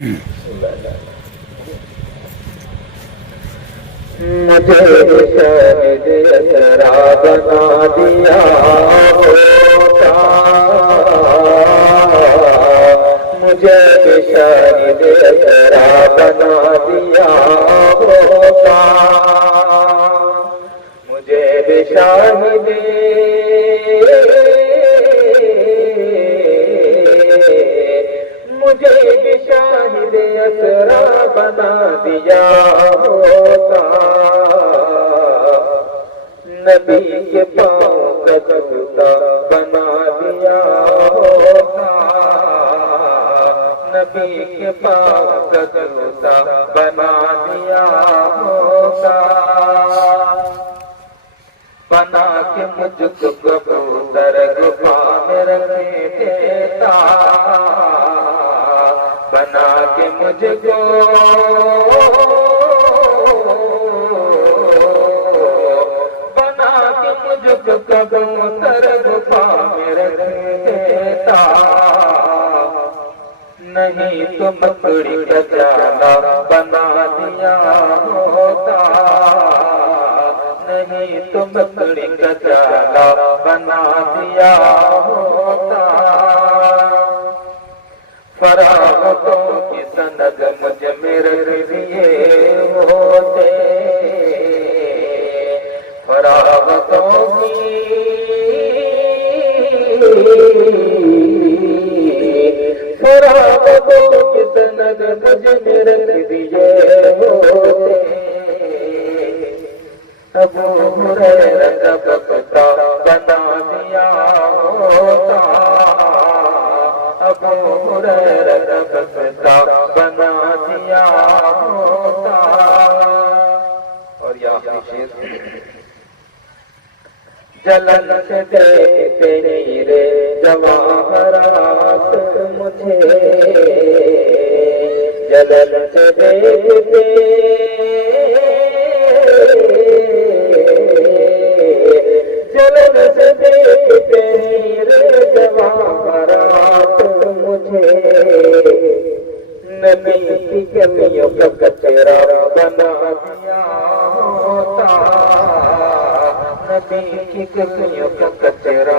مجھے شاہد اسرا بنا دیا ہوتا، مجھے شاہد اسرا بنا دیا ہوتا، مجھے شاہد مجھے شاہد اسرا بنا دیا ہوتا، نبی کے پاؤں کا جوتا بنا دیا ہوتا، نبی کے پاؤں کا جوتا بنا دیا ہوتا، بنا کے مجھ کو کبوتر گفا میں رکھ دیتا، بنا کے مجھ کو کبوتر گفا میں رکھ دیتا، نہیں تو مکڑی کا جالا بنا دیا ہوتا، نہیں تو مکڑی کا جالا بنا دیا ہوتا، فراغتوں کی سند مجھ میں رکھ دیے ہوتے، فراغتوں کی سند مجھ میں رکھ دیے ہوتے، ابو ہریرہ کا بکتا بنا دیا ہوتا، ابو ہریرہ کا بکتا بنا دیا ہوتا، اور یہ آخری شعر، جلن سے دیکھتے میرے جواہرات مجھے، جلن سے دیکھتے جلن سے دیکھتے میرے جواہرات مجھے، نبی کی کمیوں کا کچرا بنا دیا ہوتا، نبی کی کمیوں کا کچرا